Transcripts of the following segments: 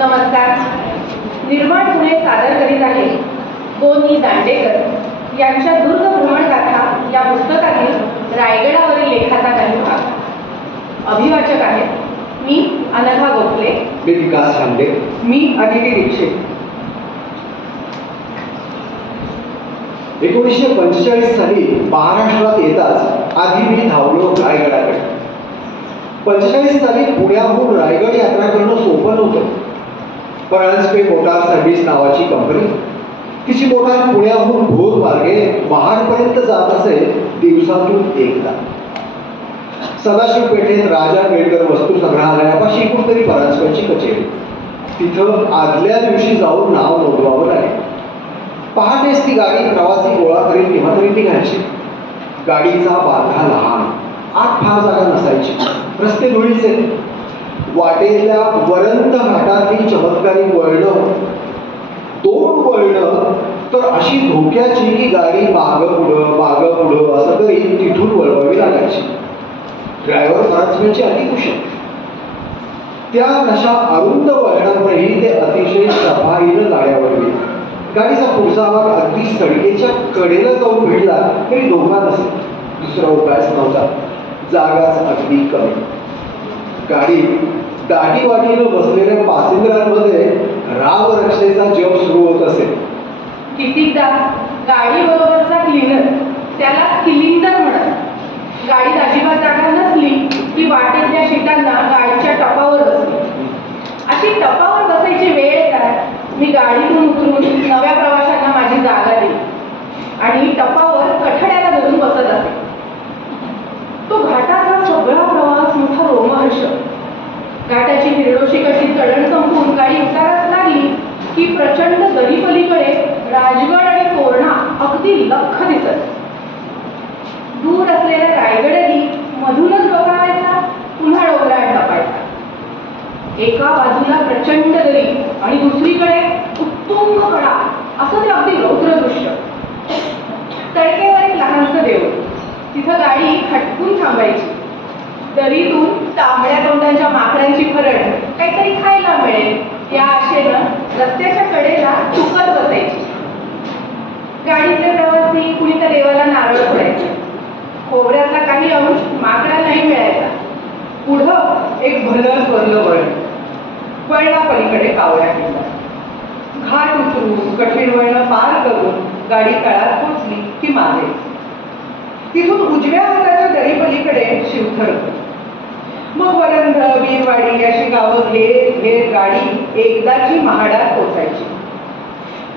नमस्कार. निर्माण पुणे सादर करीत आहे गो. दांडेकर यांच्या दुर्ग भ्रमणगाथा या पुस्तकातील रायगडावरील लेखाचा काही भाग. अभिवाचक आहेत मी अनघा गोखले. मी विकास हांडे. मी अदिती दीक्षित. 1945 साली महाराष्ट्रात येताच आधी मी धावलो रायगडाकडे. 45 साली पुण्याहून रायगड यात्रा करणं सोपं नव्हतं. परांजपे मोटार सर्व्हिस नावाची कंपनी, तिची मोटार पुण्याहून भोर मार्गे महाडपर्यंत जात असे दिवसातून एकदा. सदाशिव पेठेत राजा बेडकर वस्तू संग्रहालयापाशी कुठतरी परांजपेची कचेरी. तिथं आदल्या दिवशी जाऊन नाव नोंदवावं लागेल. पहाटेच ती गाडी प्रवासी गोळा करीत केव्हा तरी निघायची. गाडीचा बारखा लहान, आत फार जागा नसायची. रस्ते धुळीचे. वाटेल्या वरंत घाटातली चमत्कारी वळणं, 2 वळणं तर अशी धोक्याची की गाडी मागं पुढं असं करीत तिथून वळवावी लागायची. ड्रायव्हर परांजपेची अतिकुशल. त्या अशा अरुंद वळणावरही ते अतिशय सफाईनं गाड्या वळवी. गाडीचा पुढचा भाग अगदी सडकेच्या कडेला जाऊन भिडला तरी धोका नसे. दुसरा उपायच नव्हता. जागाच अगदी कमी. गाडी दाटीवाटीनं बसलेल्या पासिंजरांमध्ये राव रक्षेचा जप सुरू होत असे. कितीकदा गाडी बरोबरचा क्लीनर त्याला किलिंडर म्हणत. गाडीत अजिबात जागा नसली की वाटेतल्या शीटांना गाडीच्या टपावर बसली. अशी टपावर बसायची वेळ येतात मी गाडीतून उतरून नव्या प्रवाशांना माझी जागा दिली आणि टपावर कठड्याला धरून बसत असे. तो घाटाचा सगळा प्रवास मोठा रोमहर्षक. घाटाची हिरडोशी कशी चढण संपून गाडी उतारास लागली की प्रचंड दरीपलीकडे राजगड आणि तोरणा अगदी लख्ख दिसत. दूर असलेला रायगडही मधूनच डोकावायचा, पुन्हा डोंगरात टपायचा. एका बाजूला प्रचंड दरी आणि दुसरीकडे उत्तुंग कडा, असं ते अगदी रौद्र दृश्य. तळकेवर एक लहानसं देऊळ. तिथं गाडी खटकून थांबायची. दरीतून तांबड्या तोंडांच्या माकडांची फरड, काहीतरी खायला मिळेल या आशेनं रस्त्याच्या कडेला चुकत बसायची. गाडीतले प्रवासी कुणी त्या देवाला नारळ फोडायचे. खोबऱ्याचा काही अंश माकडांनाही मिळायचा. पुढं एक भलं स्वरलं वळण. वळणापलीकडे कावळ्या किल्ला. घाट उतरून कठीण वळणं पार करून गाडी तळात पोचली की मागे. तिथून उजव्या हाताच्या दरीपलीकडे शिवथर. मग वरंध, वीरवाडी अशी गावं घेत घेत गाडी एकदाची महाडात पोचायची.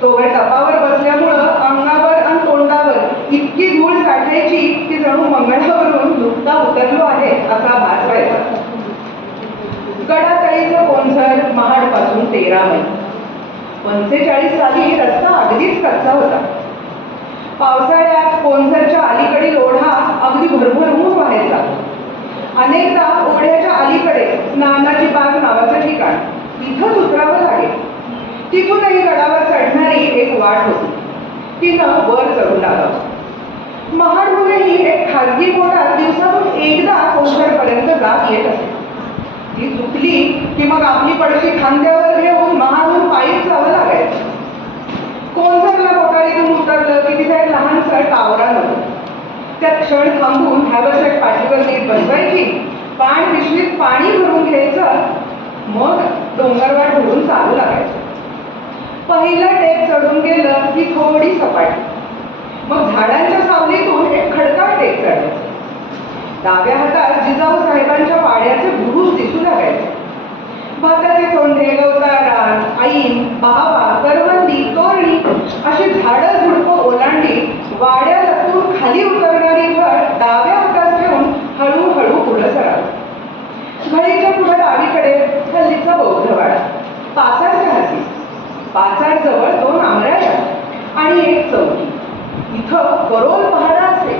तोवर टपावर बसल्यामुळं अंगावर आणि तोंडावर इतकी धूळ साठायची की जणू मंगळावरून नुकता उतरलो आहे असा भास व्हायचा. गडातळीचं कोंझर महाडपासून 13 मैल. 45 साली रस्ता अगदीच कच्चा होता. पावसाळ्यात कोंझरच्या अलीकडील ओढा अगदी भरभरून व्हायचा. अनेकदा ओढ्याच्या अलीकडे नानाची बाग नावाचं ठिकाण, तिथंच उतरावं लागेल. तिथूनही गडावर चढणारी एक वाट होती. तिनं वर चढू लागावं. महाडहूनही एक खाजगी मोटार दिवसातून एकदा कोंझरपर्यंत जात येत असे. ती चुकली की मग आपली पडशी खांद्यावर घेऊन महाडहून पायीच जावं लागायचं. कोंझरला मोटारीतून उतरलं की तिथे एक लहानसं टावरा होतं. त्यात क्षण थांबून हॅवरसेट पाठीवर नीट बसवायची, पाण पिशवीत पाणी भरून घ्यायचं, मग डोंगरवाट भरून चालू लागायचं. पहिलं टेक चढून गेलं की थोडी सपाटी, मग झाडांच्या सावलीतून एक खडकाळ टेक चढायचं. डाव्या हातात जिजाऊ साहेबांच्या वाड्याचे बुरुज दिसू लागायचे. भाताचे सोंढे, गवतारान, ऐन, बावा, करवंदी, तोरणी अशी झाडं झुडपं ओलांडी वाड्या लपून खाली उतरणारी घट डाव्या हातात घेऊन हळूहळू पुढं सरावं. घडीच्या पुढे डावीकडे हल्लीचा बौद्धवाडा, पाचाडच्या हाती. पाचाडजवळ 2 आमराया आणि एक चौकी. इथं करोल पहाडा असे.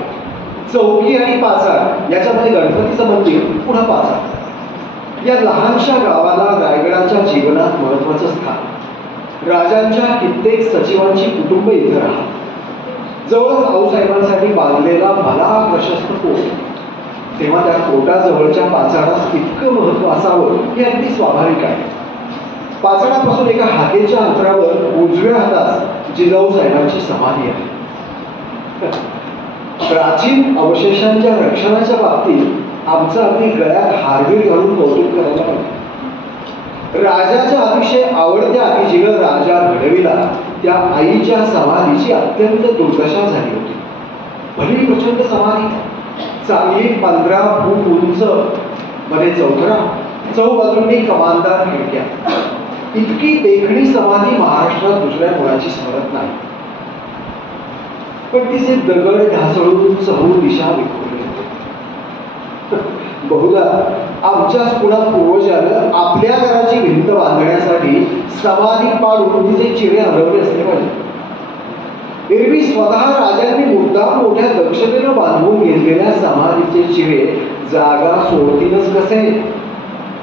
चौकी आणि पाचाड याच्यामध्ये गणपतीचं मंदिर, पुढं पाचाड. या लहानशा गावाला रायगडाच्या जीवनात महत्वाचं स्थान. राजांच्या कित्येक सचिवांची कुटुंब इथे राहत. जवळच आऊसाहेबांसाठी बांधलेला भला प्रशस्त कोट. तेव्हा त्या कोटाजवळच्या पाचाडास इतकं महत्व असावं हे अगदी स्वाभाविक आहे. पाचडापासून एका हाकेच्या अंतरावर उजव्या हातात जिजाऊ साहेबांची समाधी आहे. प्राचीन अवशेषांच्या रक्षणाच्या बाबतीत आमचं अगदी गळ्यात हारबीर घालून कौतुक करायला पाहिजे. राजाच्या अतिशय आवडत्या अतिजीनं राजा घडविला त्या आईच्या समाधीची अत्यंत दुर्दशा झाली होती. भली प्रचंड समाधी, चांगली 15 फूट उंच, मध्ये चौथरा, चौबाजूंनी कमानदार खिडक्या. इतकी देखणी समाधी महाराष्ट्रात दुसऱ्या कोणाची स्मरत नाही. पण तिचे दगड ढासळून चहू दिशा विखुरले होते. बहुधा आमच्याच कुणा पूर्वजानं आपल्या घराची भिंत बांधण्यासाठी समाधी पाडून तिचे चिरे हलवले असले पाहिजे. एरवी स्वतः राजांनी मुद्दाम मोठ्या दक्षतेनं बांधून घेतलेल्या समाधीचे चिरे जागा सोडतीलच कसे?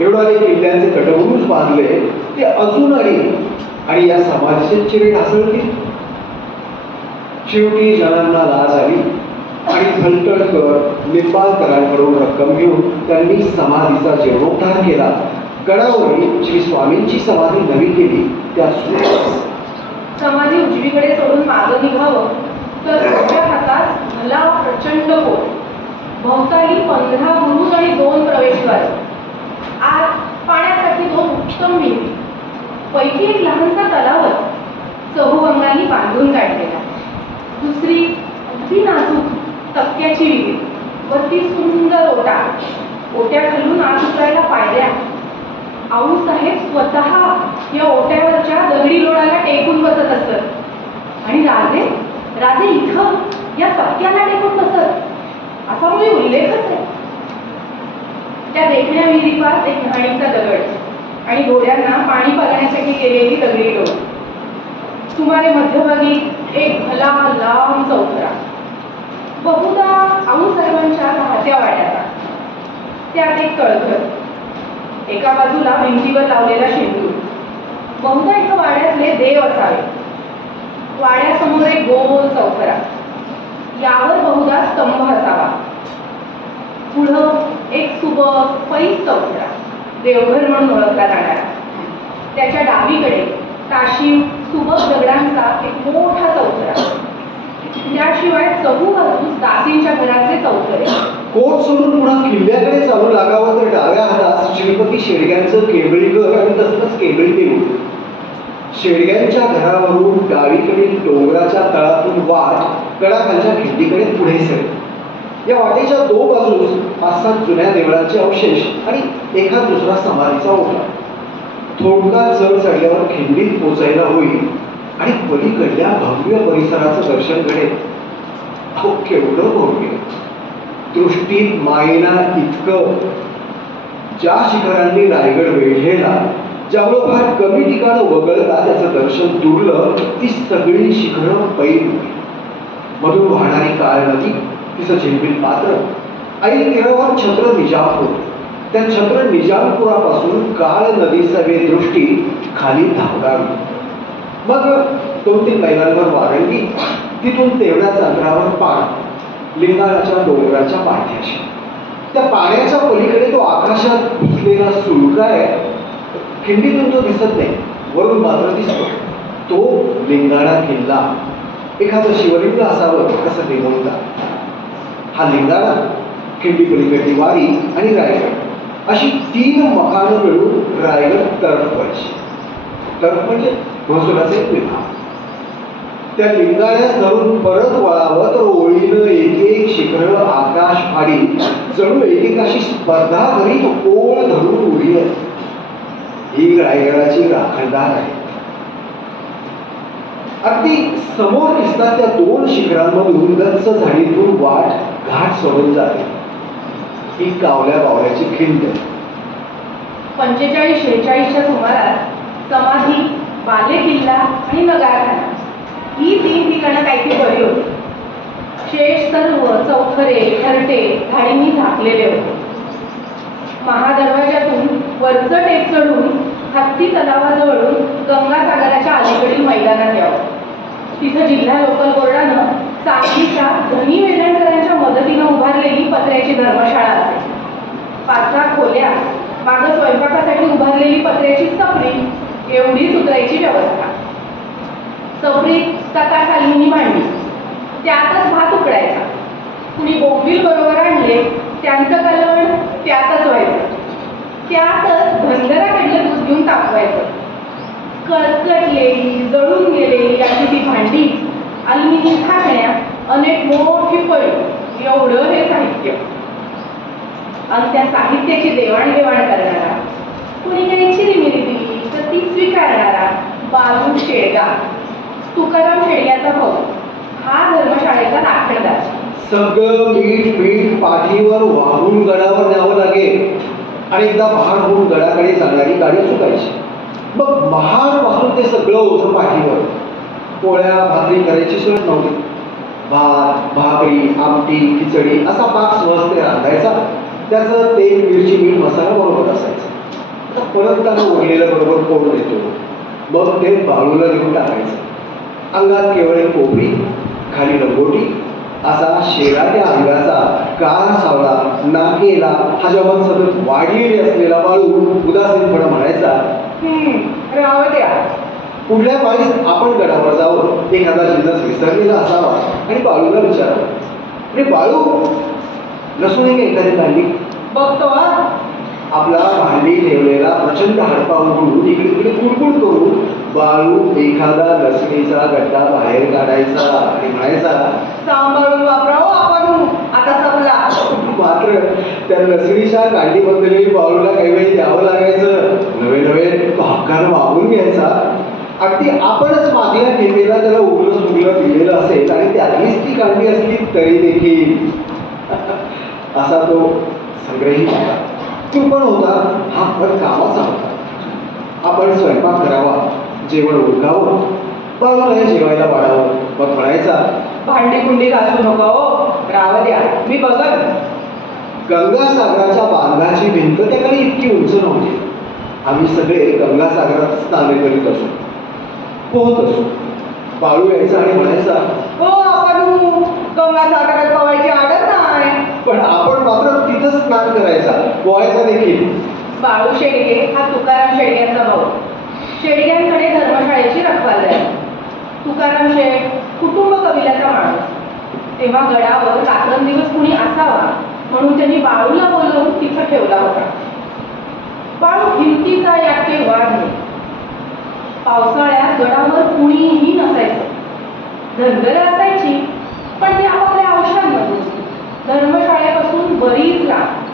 एवढे किल्ल्यांचे कटबुरुज बांधले ते अजून आणि या समाधीचे चिरे ढासळतील. शेवटी जनांना लाज आली आणि फलटणकर निंबाळकरांकडून रक्कम घेऊन त्यांनी समाधीचा जीर्णोद्धार केला. गडावरील श्री स्वामींची समाधी नवी केली. त्या समाधी उजवीकडे सोडून मागं निघावं तर उजव्या हातात भला प्रचंड कोट, भोवताली 15 बुरुज आणि 2 प्रवेशद्वार, आत पाण्यासाठी 2 उत्तम विहिरी, पैकी एक लहानसा तलावच चहूअंगांनी बांधून काढलेला, दुसरी अगदी नाजूक तक्क्याची विहीर, वरती सुंदर ओटा, ओट्याखालून आत उतरायला पायऱ्या. आऊसाहेब स्वतः या ओट्यावरच्या दगडी लोणाला टेकून बसत असत आणि राजे इथं या तक्क्याला टेकून बसत, असा मुळी उल्लेखच आहे. त्या देखण्या विहिरीपास एक न्हाणीचा दगड आणि घोड्यांना पाणी पाजण्यासाठी केलेली दगडी लोण, सुमारे मध्यभागी एक भला लांब चौथरा, बहुधा आऊसाहेबांच्या राहत्या वाड्याचा. त्यात एक तळघर, एका बाजूला भिंतीवर लावलेला शेंदूर, बहुधा एका वाड्यातले देव असावे. वाड्यासमोर एक गोल चौथरा, यावर बहुधा स्तंभ असावा. पुढं एक सुबक पैस चौथरा, देवघर म्हणून ओळखला जाणारा. त्याच्या डावीकडे ताशीव सुबक दगडांचा एक मोठा चौथरा. त्याशिवाय चहू बाजूस दासींच्या घराचे चौथरे. कोट सोडून पुन्हा किल्ल्याकडे चालू लागावं तर डाव्या हातात श्रीपती शेडग्यांचं केबळी घर आणि तसंच केबळी देऊळ. शेडग्यांच्या घरावरून डावीकडील डोंगराच्या तळातून वाट गडाखालच्या खिंडीकडे पुढे सर. या वाटेच्या 2 बाजूस 5-7 जुन्या देवळांचे अवशेष आणि एखाद दुसरा समाधीचा ओटा. थोडका चढ चढल्यावर खिंडीत पोचायला होईल आणि पलीकडल्या भव्य परिसराचं दर्शन घडेल. अहो केवढं भव्य, दृष्टीत मायेना इतकं. ज्या शिखरांनी रायगड वेढलेला, ज्यामुळे फार कमी ठिकाणं वगळता त्याचं दर्शन दुर्लभ, ती सगळी शिखरं पैल. मधून वाहणारी काळ नदी, तिचं झिलमिल पात्र, आई तीरावर छत्र निजामपूर. त्या छत्र निजामपुरापासून काळ नदीसवे दृष्टी खाली धावडावी. मग 2-3 मैलांवर वारंगी, तिथून तेवढ्याच अंतरावर पाण, लिंगाणाच्या डोंगराच्या पाठ्याशी. त्या पाण्याच्या पलीकडे तो आकाशात घुसलेला सुळकाय, खिंडीतून तो दिसत नाही, वरून मात्र दिसतो. तो लिंगाणा किल्ला. एखादं शिवलिंग असावं कसं लिंगवता. हा लिंगाणा, खिंडी पलीकडची वारी आणि रायगड अशी 3 मकानं मिळून रायगड तर्फ व्हायची. तर्फ म्हणजे महसुलाचे विभाग. त्या लिंगाण्यास धरून परत वळावं तर ओळीनं एक शिखर आकाश फाडी, जणू एकेकाशी स्पर्धा करीत ओळ धरून उभी आहे. ही रायगडाची राखणदार आहे. अगदी समोर दिसतात त्या 2 शिखरांमधून गच्च झाडीतून वाट घाट सोडून जाते. ही कावल्या बावल्याची खिंड. 45-46च्या सुमारास समाधी, बाले किल्ला आणि नगारखाना ही 3 ठिकाणं काहीतरी बरी होती. शेष सर्व चौथरे घरटे झाडींनी झाकलेले होते. महादरवाजातून वरचं टेक चढून हत्ती तलावाजवळून गंगासागराच्या अलीकडील मैदानात यावं. तिथं जिल्हा लोकल बोर्डानं सांगलीच्या धनी वेलणकरांच्या मदतीनं उभारलेली पत्र्याची धर्मशाळा असे. 5-6 खोल्या, मागं स्वयंपाकासाठी उभारलेली पत्र्याची सपरी, एवढीच उतरायची व्यवस्था. सफरीत 7-8 आलमिनी भांडी, त्यातच भात उकडायचा. कुणी बोंबील बरोबर आणले, त्यांचं कालवण त्यातच व्हायचं. त्यातच धनगराकडलं दूध घेऊन तापवायचं. कळकटलेली, जळून गेलेली अशी ती भांडी, आलमिनी खाण्यात अनेक मोठी पळी, एवढं हे साहित्य. आणि त्या साहित्याची देवाणघेवाण करणारा, कुणी काही चिरीमिरी दिली तर ती स्वीकारणारा बालू शेळगा, तुकाराम शेळग्याचा भाऊ, हा धर्मशाळेचा राखणदार. सगळं मीठ पाठीवर वाहून गडावर न्यावं लागेल आणि एकदा महाड होऊन गडाकडे जाणारी गाडी चुकायची. मग महाड पासून ते सगळं ओझं पाठीवर. पोळ्या भाकरी करायची सोय नव्हती. भात, भाकरी, आमटी, खिचडी असा पाक सहजते रांधायचा. त्याचं तेल, मिरची, मीठ, मसाला बरोबर असायचा. आता परत त्यानं उरलेलं बरोबर कोण देतो. मग ते बाळूला घेऊन टाकायचं. अंगात केवळ एक कोपरी, खाली लंगोटी, असा शेराच्या अंगाचा काळा सावळा नाकेला हा जेव्हा सतत वाढलेली असलेला बाळू उदासीनपणे म्हणायचा, राव द्या. पुढल्या पाळीस आपण गडावर जावं, एखादा जिन्नस विसरलेला असावा आणि बाळूला विचारावं, अरे बाळू नसून एक एखादी भांडी बघतो. आपला भांडी ठेवलेला प्रचंड हडपा उघडून इकडे तिकडे कुडकुड करून बाळू एखादा लसणीचा गड्डा बाहेर काढायचा आणि म्हणायचा, सांभाळून वापरावं आपण, आता संपला. मात्र त्या लसणीच्या गाडीबद्दलही बाळूला काही वेळी द्यावं लागायचं. नवे नवे हक्कानं मागून घ्यायचा. अगदी आपणच मागल्या ठेपेला त्याला उगलं सुगलं दिलेलं असेल आणि त्यातलीच ती कांडी असली तरी देखील असा तो संग्रही होता. तो पण होता हा पण कामाचा होता. आपण स्वयंपाक करावा, जेवण उरकावं, बाळूलाही जेवायला वाढावं. मग म्हणायचा, भांडी कुंडी घासू नको हो, राव द्या, मी बघत. गंगासागराच्या बांधाची भिंत त्याकडे इतकी उंच नव्हती. आम्ही सगळे गंगासागरात स्नान करीत असू, पोहत असू. बाळू यायचा आणि म्हणायचा, हो आपण गंगासागरात पवायची आडत नाही. पण आपण मात्र तिथंच स्नान करायचा, पोहायचा देखील. बाळू शेडगे हा तुकाराम शेडग्यांचा भाऊ. शेडग्यांकडे धर्मशाळेची रखवालदारी. तुकाराम शेठ कुटुंब कबिलाचा माणूस. तेव्हा गडावर रात्रंदिवस कुणी असावा म्हणून त्यांनी बाळूला बोलवून तिथं ठेवला होता. बाळू हिमतीचा याके वाढ नाही. पावसाळ्यात गडावर कुणीही नसायचं. धनगरं असायची, पण ती आपापल्या औषधांमध्ये धर्मशाळेपासून बरीच लांब.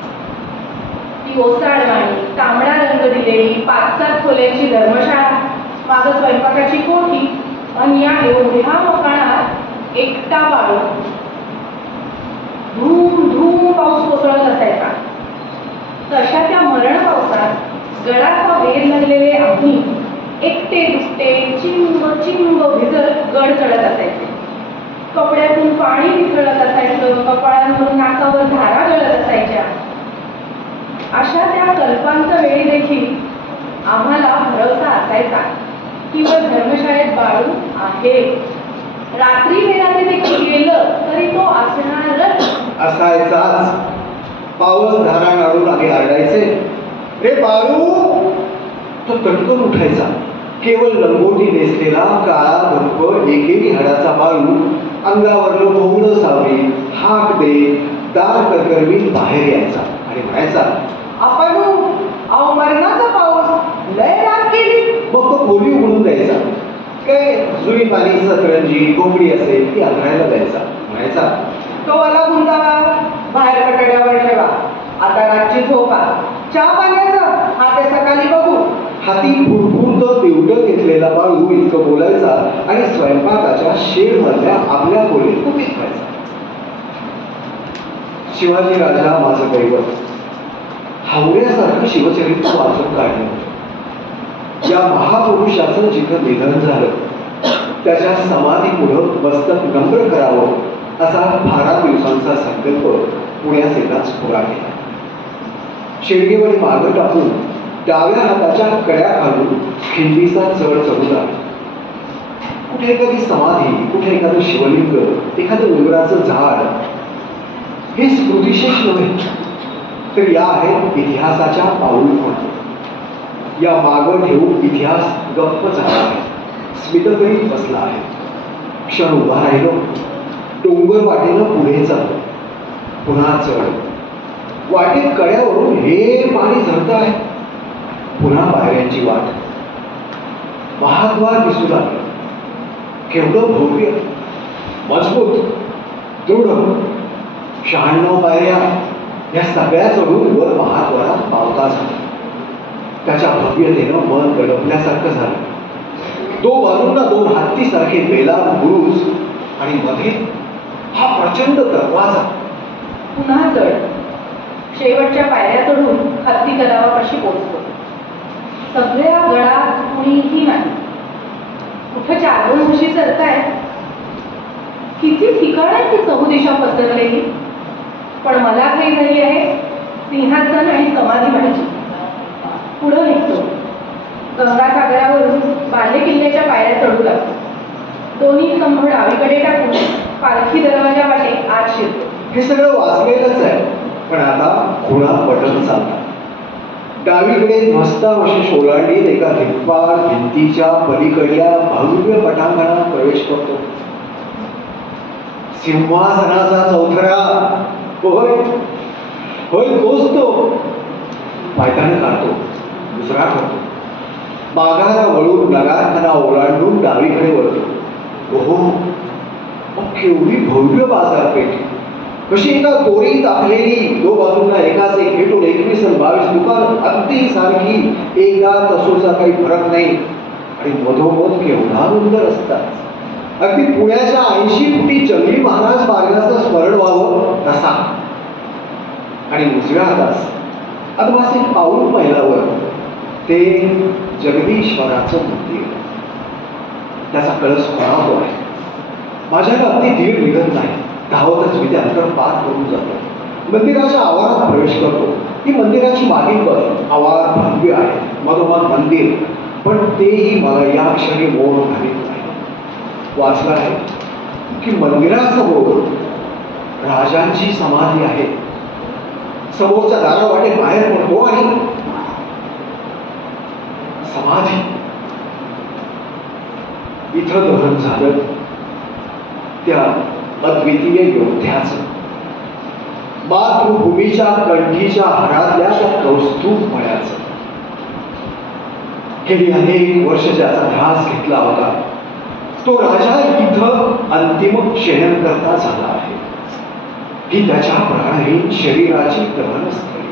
ती ओसाडवाणी, तांबडा रंग दिलेली 5-7 खोल्यांची धर्मशाळा, मागं स्वयंपाकाची कोठी आणि या एवढ्या मकानात एकटा बाळू. धूम धूम पाऊस कोसळत असायचा. तशा त्या मरण पावसात गडाचा वेध लागलेले आम्ही एकटे दुसटे चिंब चिंब भिजत गड चढत असायचे. कपड्यातून पाणी विखळत असायचं, कपाळांवरून नाकावर धारा गळत असायच्या. अशा त्या कल्पांत वेळी देखील आम्हाला भरवसा असायचा की वर धर्मशाळेत बाळू आहे. रात्री वेळाने देखील गेलं तरी तो असणारच असायचाच. पाऊस धारा काढून आधी आरडायचे, रे बाळू. तो तटकन उठायचा. केवळ लंगोटी नेसलेला काळा धप्प एकेरी हाडाचा बाळू अंगावरलं भोवळं सावरी हाक दे दार करकरवीत बाहेर यायचा आणि म्हणायचा, आपण अहो मरणाचा पाऊस लय रात केली. मग तो खोली उघडून द्यायचा. काय जुनी पाणी सतरंजी कोंबडी असेल ती आघायला द्यायचा. म्हणायचा, तो वाला गुंतावा बाहेर कटड्यावर ठेवा. आता रातची झोपा, चहा पाण्याचं हा ते सकाळी बघू. हाती फुरफुरत देवडं घेतलेला बाळू इतकं बोलायचा आणि स्वयंपाकाच्या शेडमधल्या आपल्या खोलीत उभीच व्हायचा. शिवाजी राजा माझं दैवत. हावऱ्यासारखं शिवचरित्र वाचून काढलं. या महापुरुषाचं जिथं निधन झालं त्याच्या समाधी पुढं मस्तक नम्र करावं असा 12 दिवसांचा संकल्प पुण्यास येताच पुरा केला. शेडगेवाडी मागं टाकून डाव्या हाताच्या कड्या घालून खिंडीचा चढ चढू लागला. कुठे एखादी समाधी, कुठे एखादं शिवलिंग, एखादं डोंगराचं झाड, हे स्मृतिशेष नव्हे तर या आहेत इतिहासाच्या पाऊल. या मागं ठेवून इतिहास गप्प झाला आहे, स्मितकरीत बसला आहे. क्षण उभा राहिलो, डोंगर वाटेनं पुढे चाललो. पुन्हा चढ, वाटेत कड्यावरून हे पाणी झरत आहे. पुन्हा पायऱ्यांची वाट, महाद्वार दिसू लागलं. केवढं भव्य, मजबूत, दृढ. 96 पायऱ्या या सगळ्या चढून वर महाद्वारात पावता झाला. त्याच्या भव्यतेनं मन गडपल्यासारखं झालं. बाजूंना 2 हत्तीसारखे बेलार बुरुज आणि मध्ये हा प्रचंड दरवाजा. पुन्हा चढ, शेवटच्या पायऱ्या चढून हत्ती तलावापाशी पोहोचतो. सगळ्या गडात कुणीही नाही. कुठं 4-2 म्हशी चरतायत. किती ठिकाण आहेत ती चहुदिशा पसरलेली. पण मला काही झाली आहे सिंहासन आणि समाधी पाहिजे. पुढं निघतो. गंगासागरावरून बाले किल्ल्याच्या पायऱ्या चढू लागतो. दोन्ही स्तंभ डावीकडे टाकून पालखी दरवाजा वाटे आत शिरतो. हे सगळं वाचलेलंच आहे, पण आता खुणा बटन चालतात. डावीकडे मस्तावशेष ओलांडीत एका धिप्पाड भिंतीच्या पलीकडल्या भव्य पटांगणात प्रवेश करतो. सिंहासनाचा चौथरा. होय होय, तोच तो. पायताने काढतो, दुसरा करतो. मागारा वळून नगारखाना ओलांडून डावीकडे वळतो. ओहो, केवढी भव्य बाजारपेठ. कशी एका दोरीत आखलेली, 2 बाजूंना एकाच एक भेटून 21 आणि 22 दुकान अगदी सारखी, एका तसोचा काही फरक नाही. आणि मधोमध केवढा सुंदर असतात. अगदी पुण्याच्या 80 फुटी जंगली महाराज मार्गाचं स्मरण व्हावं तसा. आणि उजव्या हातास अथवा पाऊल मैलावर ते जगदीश्वराचं मंदिर. त्याचा कळस होणावतो आहे. माझ्याला अगदी धीर निघत नाही. धावतच मी ते अंतर पार करून जातो. मंदिराच्या आवारात प्रवेश करतो. ती मंदिराची मागील बाजू आवार भव्य आहे, मधोमध मंदिर. पण तेही मला या क्षणी मोड घालीत नाही. वाचलं आहे की मंदिरासमोर राजांची समाधी आहे. समोरच्या दारावाटे बाहेर पडतो आणि समाधी. इथं दहन झालं त्या अद्वितीय योद्ध्याचं, मातृभूमीच्या कंठीच्या हारातल्या त्या कौस्तुभ मळ्याचं. गेली अनेक वर्ष ज्याचा ध्यास घेतला होता तो राजा इथं अंतिम शयन करता झाला आहे. ही त्याच्या प्राणहीन शरीराची दहनस्थळी.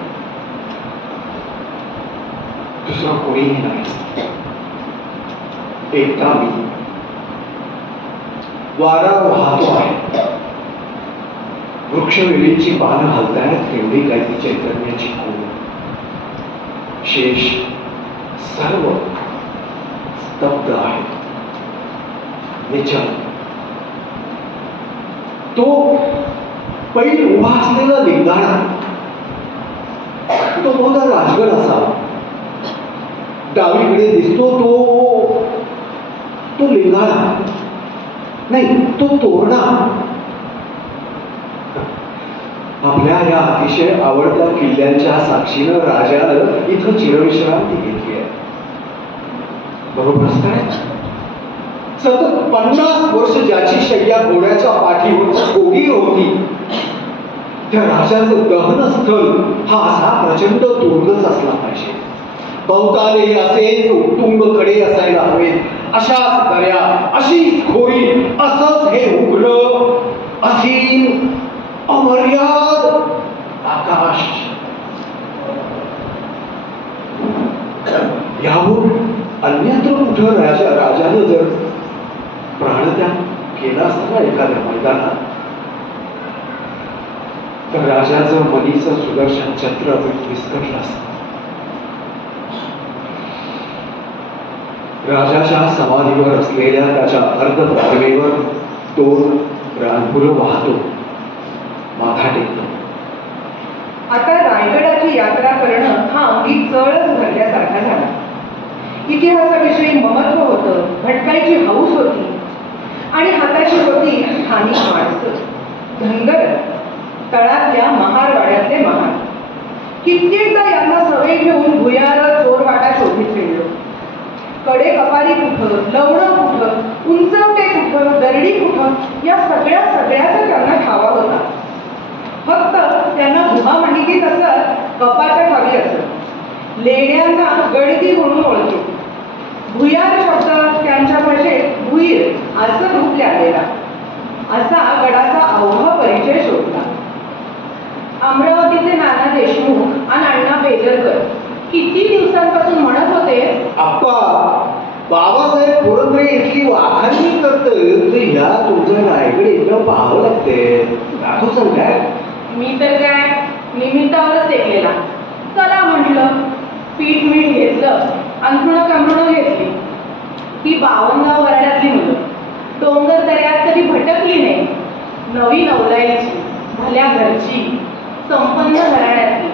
दुसरं कोणीही नाही. एकटा मी. वारा वाहतो आहे. वृक्षवेलींची पानं हलतायत तेवढी काही चैतन्याची खूण. शेष सर्व स्तब्ध आहे, निश्चल. तो पैल उभा असलेला लिंगाणा, तो बहुधा राजगड असावा. डावीकडे दिसतो तो लिंगाणा नाही, तो तोरणा. आपल्या या अतिशय आवडत्या किल्ल्यांच्या साक्षीनं राजानं इथं चिरविश्रांती घेतली आहे. बरोबरच काय? सतत 50 वर्ष ज्याची शय्या घोड्याच्या पाठीवर घोडी होती, त्या राजाचं दहनस्थळ हा असा प्रचंड दुर्गच असला पाहिजे. बहुताले असेच उत्तुंग कडे असायला हवेत. अशाच दर्या, अशीच खोरी, असंच हे उघड असीम अमर्याद आकाश. याहून अन्यत्र कुठं राजानं जर प्राणत्याग केला असता ना एखाद्या मैदानात, तर राजाचं मनीचं सुदर्शन चक्र विस्कटलं असतं. राजाच्या समाधीवर असलेल्या त्याच्या अर्धप्रतिमेवर 2 रानफुलं वाहतो, माथा टेकतो. आता रायगडाची यात्रा करणं हा अंगी चळच भरल्यासारखा झाला. इतिहासाविषयी महत्व होतं, भटकायची हौस होती आणि हाताची होती स्थानिक माणसं, धनगर, तळातल्या महारवाड्यातले महार. कित्येकदा यांना सवय घेऊन भुयार चोरवाटा शोधित फिरलो. कडे कपारी कुठं, लवणं कुठं, उंचवटे कुठं, दरडी कुठं, या सगळ्याचा त्यांना ठावा होता. फक्त त्यांना गुहा माहिती नसत कपाच्या ठावी असत. लेण्यांना गडदी म्हणून ओळखे. भुयार शब्द त्यांच्या भाषेत भुईर असं रूप लागलेला. असा गडाचा अवघा परिचय शोधला. अमरावतीचे नाना देशमुख आणि अण्णा बेजरकर किती दिवसांपासून म्हणत होते, आप्पा, बाबासाहेब पुरंदरे इतकी वाखाणणी करतोय तर ह्या तुमचं रायगड इथं पाहावं लागते. दाखवसाल काय? मी तर काय निमित्तावरच टेकलेला. चला म्हटलं. पीठ मीठ घेतलं, अंथरुणं कमरुणं घेतली. ही 52 वराड्यातली मुलं डोंगर दऱ्यात कधी भटकली नाही. नवी नवलाईची, भल्या घरची, संपन्न घराण्यातली.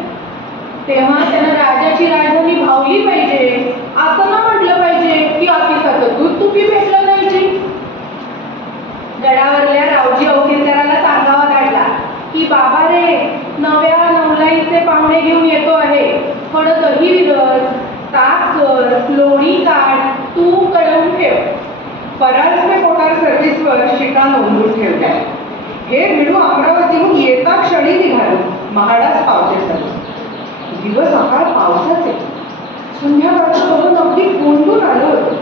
तेव्हा त्यानं राजाची राजधानी भावली पाहिजे, असं ना म्हटलं पाहिजे की आतीसाचं दूध तुपी भेटलं नाही. गडावरल्या रावजी अवतीरकराला सांगावा काढला की बाबा रे, नव्या नवलाईचे पाहुणे घेऊन येतो आहे. थोडं दही विरज, ताक कर, लोणी काढ, तू कळवून ठेव. परांजपे मोटार सर्व्हिसवर शिटा नोंदवून ठेवल्या. हे मिळू अमरावतीहून येता क्षणी निघालो. महाडाच पावते झाले. दिवस सकाळ पावसाचे. संध्याकाळचं करून अगदी कोंडून आलो होतो.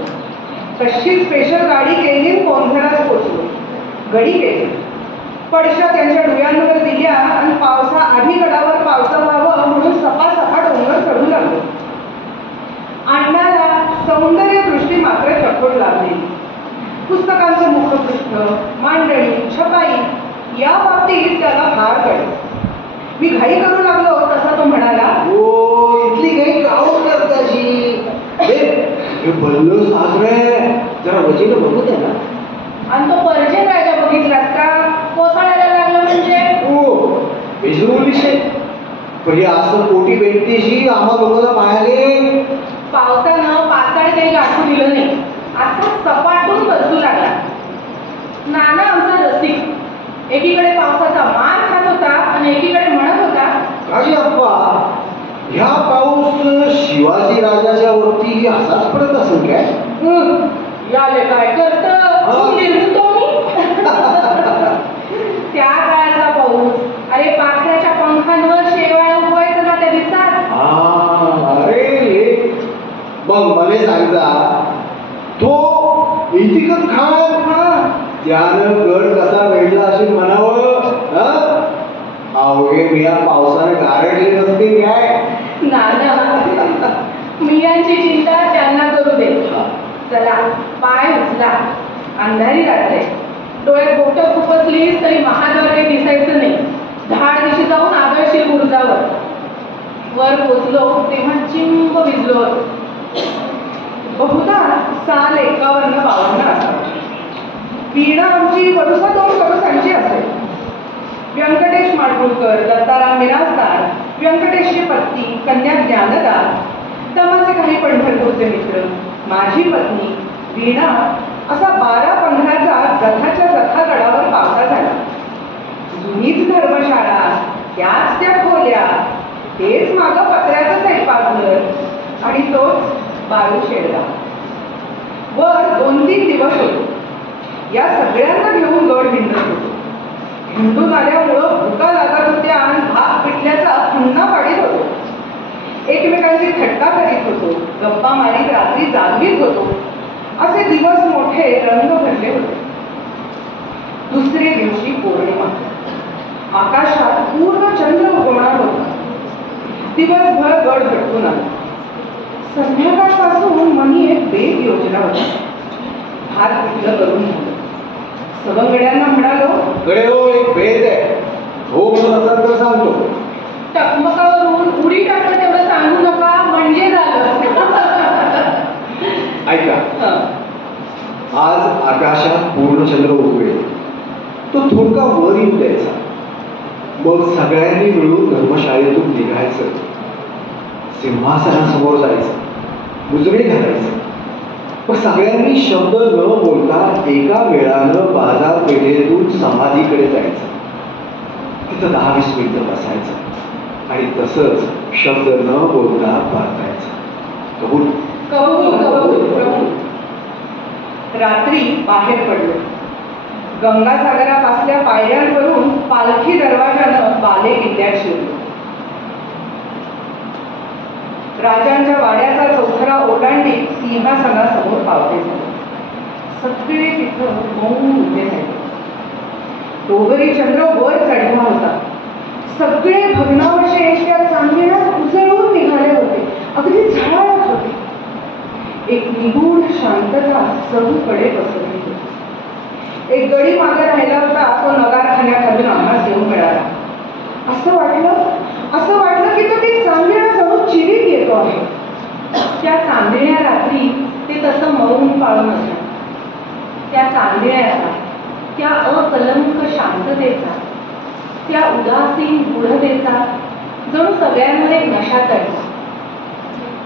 तशी स्पेशल गाडी केली, कोंढरात पोचलो. गडी केली. पडशा त्यांच्या डोळ्यांवर दिल्या आणि पावसा आधी गडावर पावसा व्हावं म्हणून सपासपा डोंगर चढू लागलो. अण्णाला सौंदर्य दृष्टी मात्र चकोट लागली. पुस्तकांचं मुखपृष्ठ, मांडणी, छपाई या बाबतीत त्याला फार कळलं. मी घाई करू लागलो तसा तो म्हणाला, ओ, इथली काही कावं करताची. हे भल्लं सासरे, जरा वचीनं बघू द्या ना. आणि तो पर्जन राजा बघितलास का? कोसळायला लागलं म्हणजे हो, विसरून विषय. पण हे असं पोटी व्यक्तीशी आम्हा लोकांना पाहिले. पावसानं पाचाड काही गाठू दिलं नाही. असा सपाटून बसू लागला. नाना आमचा रसिक एकीकडे पावसाचा मार खात होता आणि एकीकडे म्हणत होता, राजे अप्पा, ह्या पाऊस शिवाजी राजाच्या वरती असाच पडत असेल काय? याले काय करत त्या काळातला पाऊस. अरे पाखराच्या पंखांवर शेवाळ उगवायचं ना त्या दिवसात. अरे मग मला सांगा, तो इतिकत खान त्यानं गड कसा वेढला असेल म्हणावं. अवघे मिया पावसाने गारडले नसते काय? नाना, मियांची चिंता त्यांना करू दे. चला, पाय उचला. अंधारी रात्र. डोळ्यात बोटं खुपसलीस तरी महाद्वार काही दिसायचं नाही. धाड दिशी जाऊन आदळशील बुरुजावर. वर पोचलो तेव्हा चिंब भिजलो. बहुधा साल 51-52 असावी. वीणा आमची वरुसा 2 वरुसांची असेल. व्यंकटेश माडगुळकर, दत्ताराम मिरासदार, व्यंकटेशची पत्नी कन्या ज्ञानदा, तमाचे काही पंढरपूरचे मित्र, माझी पत्नी वीणा, असा 12-15चा जथाच्या जथा गडावर पावसा झाला. जुनीच धर्मशाळा, त्याच त्या खोल्या, तेच मागं पत्र्याचं स्वयंपाकघर आणि तोच बारू शेडला. वर 2-3 दिवस होतो. या सगळ्यांना घेऊन गड हिंडत होतो. हिंडून आल्यामुळं भुका लागत होत्या आणि भाग पिटल्याचा पुन्हा पाडीत होतो. एकमेकांची थट्टा करीत होतो. गप्पा मारीत रात्री जागीत होतो. असे दिवस मोठे रंग भरले होते. दुसरे दिवशी पौर्णिमा. आकाशात पूर्ण चंद्र उगवणार होता. दिवसभर गड भटकून आला. संध्याकाळपासून मनी एक बेत योजना होती. भात पिठलं करून झालं. सवंगड्यांना म्हणालो, गडे हो, एक भेद आहे. हो म्हणून असाल तर सांगतो. टकमकावरून उडी टाकलं तेवढं सांगू नका, म्हणजे झालं. ऐका, आज आकाशात पूर्ण चंद्र उगवेल. तो थोडका वर येऊ द्यायचा. मग सगळ्यांनी मिळून धर्मशाळेतून निघायचं. सिंहासनासमोर जायचं. मुजरे घालायचं. पण सगळ्यांनी शब्द न बोलता एका वेळानं बाजारपेठेतून समाधीकडे जायचं. तिथं 10-20 मिनिटं बसायचं. आणि तसंच शब्द न बोलता परतायचं. कबूल? कबूल कबूल प्रभू. रात्री बाहेर पडलो. गंगासागरापासल्या पायऱ्यांवरून पालखी दरवाजानं बाले किल्ल्यात शिरलो. राजांच्या वाड्याचा चौथरा ओलांडीत सिंहासनासमोर पावते झाले. सगळे तिथं मौन उभे राहिले. डोगरी चंद्र वर चढला होता. सगळे भग्नावशेष त्या चांदण्यात उजळून निघाले होते, अगदी झळाळत होते. एक निगूढ शांतता सर्वकडे पसरली होती. एक गडी मागे राहिला होता, तो नगारखान्याखालून आम्हास येऊन मिळाला. असं वाटलं की तो ती चांदण्या जणू चिरीत येतो आहे. त्या चांदण्या रात्री ते तसं मौन पाळून असणार. त्या चांदण्याचा, त्या अकलंक शांततेचा, त्या उदासीन गूढतेचा जणू सगळ्यांमध्ये नशा चढला.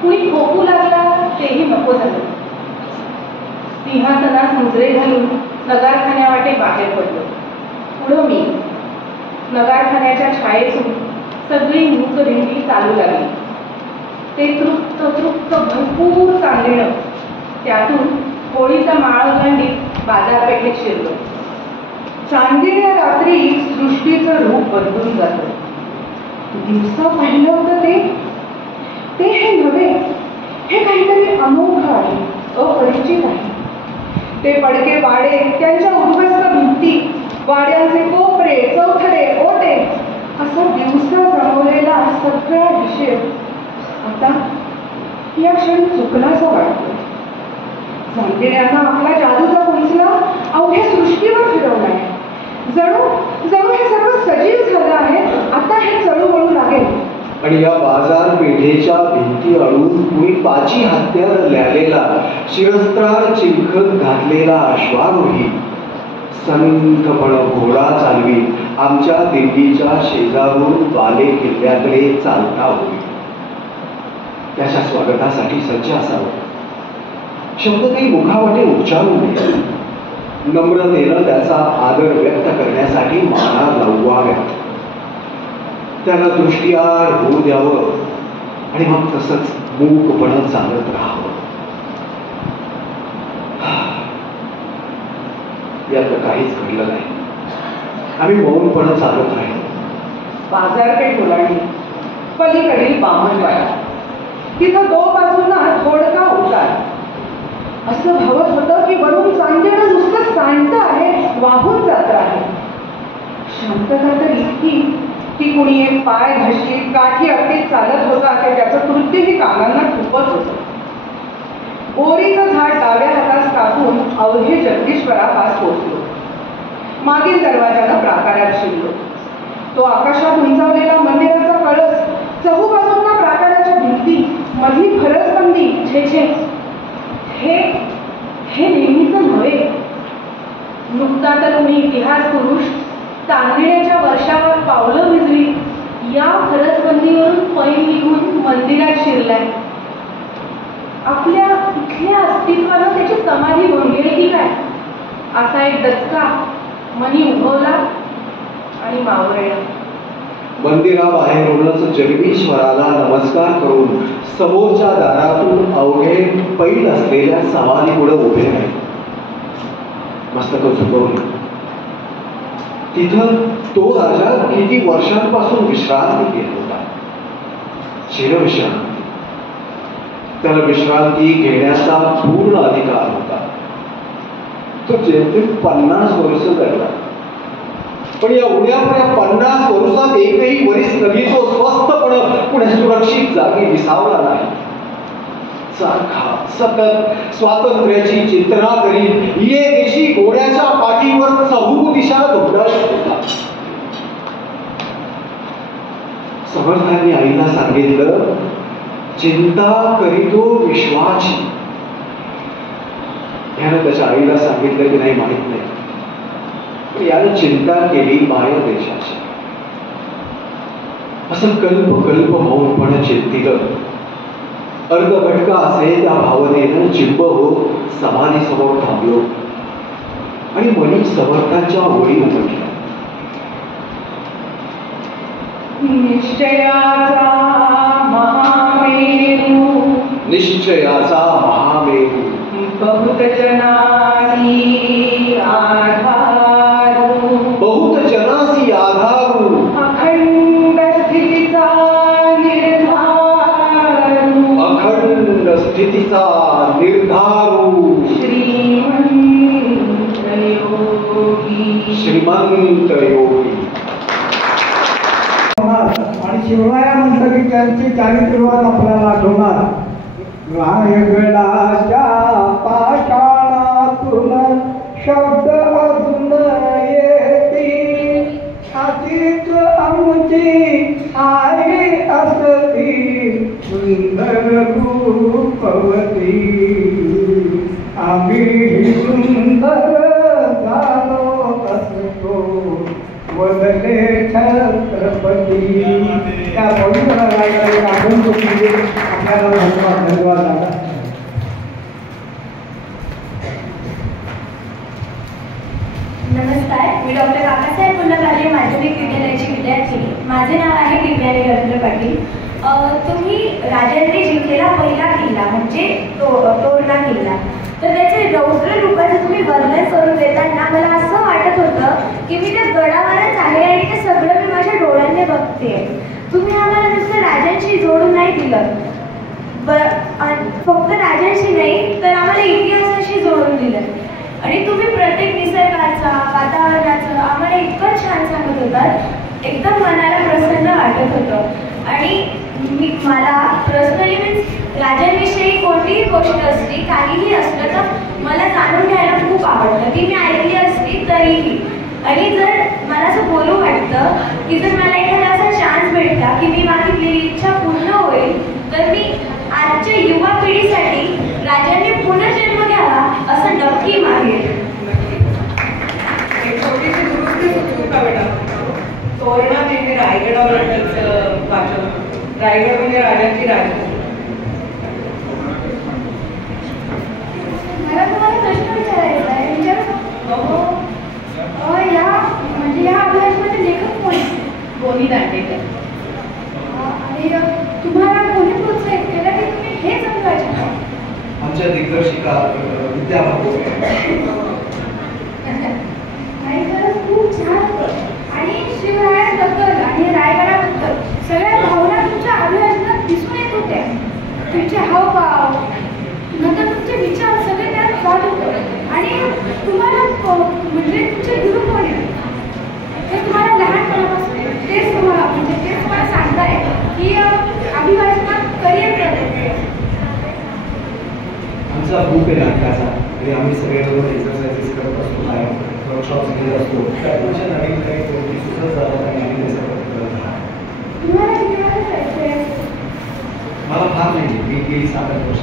कुणी खोकू लागला तेही नको झालं. सिंहासनास मुजरे घालून नगारखान्यावाटे बाहेर पडलो. पुढं मी. नगारखान्याच्या छायेतून सगळी मूकदिंडी चालू लागली. ते तृप्त तृप्त भरपूर चांदणं. त्यातून होळीचा माळ ओलांडीत बाजारपेठेत शिरलो. चांदण्या रात्री सृष्टीचं रूप बदलून जातं. दिवसा पाहिलं होतं ते हे नव्हे. हे काहीतरी अनोखं आहे, अपरिचित आहे. ते पडके वाडे, त्यांच्या उद्ध्वस्त भिंती, वाड्यांचे कोपरे, चौथरे, ओटे, असा दिवसा जमवलेला सगळा हिशेब आता या क्षणी चुकलासा वाटतो. चांदण्यानं आपला जादूचा कुंचला अवघ्या सृष्टीवर फिरवलाय. जणू हे सर्व सजीव झालं आहे. आता हे चळूवळू लागेल. आणि या बाजारपेठेच्या भिंती अडून कुणी पाची हत्यार ल्यालेला, शिरस्त्रार चिलखत घातलेला अश्वारोही संथपणे घोडा चालवी आमच्या दिल्लीच्या शेजारून बाले किल्ल्याकडे चालता होईल. त्याच्या स्वागतासाठी सज्ज असावं. शब्द काही मुखावाटे उच्चारू नये. नम्रतेनं त्याचा आदर व्यक्त करण्यासाठी माना लावाव्यात. त्याला दृष्टीआड होऊ द्यावं आणि मग तसंच मूकपणं चालत राहावं. यातलं काहीच घडलं नाही. आम्ही मौनपणं चालत राहिलो. बाजारपेठ ओलांडली. पलीकडील बामणवाडा. तिथं दो बाजूंना थोडका उतार. असं भावत होतं की वरून चांदणं नुसतं सांडतं आहे, वाहून जात आहे. शांतता तर इतकी की कुणी एक पाय घसरीत काठी अगदी चालत होता ते त्याचं कृत्यही कानांना खुपत होतं. बोरीचं झाड डाव्या हातास टाकून अवघे जगदीश्वरापास पोहोचलो. मागील दरवाजाला प्राकारात शिरलो. तो आकाशात उंचावलेला मंदिराचा कळस, चहूबाजूंना प्राकाराच्या भिंती, मधी फरसबंदी. छे हे नेहमीच नव्हे. नुकता तर तुम्ही इतिहास पुरुष चांदण्याच्या वर्षावर पावलं भिजली या फरसबंदीवरून पैल निघून मंदिरात शिरलाय. आपल्या इथल्या अस्तित्वानं त्याची समाधी भंगेल की काय असा एक दचका मनी उभवला आणि मावळला. मंदिराबाहेरूनच जगदीश्वराला नमस्कार करून समोरच्या दारातून अवघे पैल असलेल्या समाधी पुढे उभे राहिले. मस्तक झुकवली. तिथं तो राजा किती वर्षांपासून विश्रांती घेत होता. चिरविश्रांती. त्याला विश्रांती घेण्याचा पूर्ण अधिकार होता. तो जेमतेम 50 वर्ष जगला. पण या उड्यापुऱ्या 50 वर्षात एकही वरिष्ठ कधी तो स्वस्थपणे पुढे सुरक्षित जागी विसावला नाही. सारखा सतत स्वातंत्र्याची चिंतना करीत ये देशी घोड्याच्या पाठीवर चहू दिशा धोडाळत होता. समर्थांनी आईला सांगितलं, चिंता करीतो विश्वाची. यानं त्याच्या आईला सांगितलं की नाही माहित नाही. यानं चिंता केली माया देशाची. असं कल्प मौनपणे चिंतित अर्धभटका असे त्या भावनेनं चिंब होत समाधी समोर थांबलो आणि मनी समर्थांच्या ओळी उमटल्या. निश्चयाचा महामेरू निश्चयाचा महामेरू बहुत जनासी आधारू बहुत जनासी आधारू अखंड स्थितीचा निर्धारू अखंड स्थितीचा निर्धारू श्रीमंत योगी श्रीमंत योगी. आणि शिवराया म्हटलं की त्यांची चारित्र्यवाद आपल्याला आठवणार. रायगडाच्या पाषाणातून शब्द अजून येती अशीच आमची आई असती सुंदर रूपवती आम्ही सुंदर झालो असतो वदले छत्रपती. त्या पवित्र रायगडाची आठवण करून आपल्याला धन्यवाद दादा. नमस्कार, मी डॉक्टर काकासाहेब पुन्नकाले माध्यमिक विद्यालयाची विद्यार्थिनी. माझे नाव आहे दिव्यानी रवींद्र पाटील. तुम्ही राजांनी जिंकलेला पहिला किल्ला म्हणजे तोरणा किल्ला, तर त्याचे रौद्र रूपाचं तुम्ही वर्णन करून देताना मला असं वाटत होतं की मी त्या गडावरच आहे आणि ते सगळं मी माझ्या डोळ्यांनी बघते. तुम्ही आम्हाला नुसतं राजांशी जोडून नाही दिलं, फक्त राजांशी नाही तर आम्हाला इतिहासाशी जोडून दिलं. आणि तुम्ही प्रत्येक निसर्गाचा वातावरणाचं आम्हाला इतकं छान सांगत होतात, एकदम मनाला प्रसन्न वाटत होतं. आणि मला पर्सनली मीन्स राजांविषयी कोणतीही गोष्ट असली काहीही असलं तर मला जाणून घ्यायला खूप आवडतं, ती मी ऐकली असली तरीही. आणि जर मला असं बोलू वाटतं की जर मला एखादा असा चान्स भेटला की मी मागितलेली इच्छा पूर्ण होईल, तर मी आजच्या युवा पिढीसाठी राजांनी पुनर्जन्म घ्यावा असं नक्की मागेल. एक छोटीशी दुरुस्ती सुचवू का बेटा? तोरणा म्हणजे रायगडाबद्दलचं भाषण. रायगड म्हणजे राजांची राजधानी. मला तुम्हाला प्रश्न विचारायचा आहे, विचारू शकतो? या अभ्यासमध्ये लेखक कोण आहे? गोनी दांडेकर. आणि तुम्हाला कोणी प्रोत्साहित केलं की तुम्ही हे जमवायचं? आमच्या दिग्दर्शिका विद्या भागवत. नाही, खरंच खूप छान होतं. आणि शिवरायांबद्दल आणि रायगडाबद्दल सगळ्या भावना तुमच्या अभिवाचनात दिसून येत होत्या. तुमचे हावभाव, नंतर तुमचे विचार सगळे त्यात जात होते. आणि तुम्हाला म्हणजे तुमचे गुरु कोण आहे ते तुम्हाला लहानपणापासून तेच तुम्हाला सांगताय की अभिवाचनात करिअर करायचं. आमचा ग्रुप आहे नाटकाचा, आणि आम्ही सगळे लोक एक्सरसाइजेस करत असतो, वर्कशॉप्स घेत असतो. त्याच्या नवीन काही गोष्टी सुचत जातात आणि आम्ही ते सगळं करत राहतो. तुम्हाला किती वेळा जायचंय? मला फार नाही, मी गेली 7-8 वर्ष.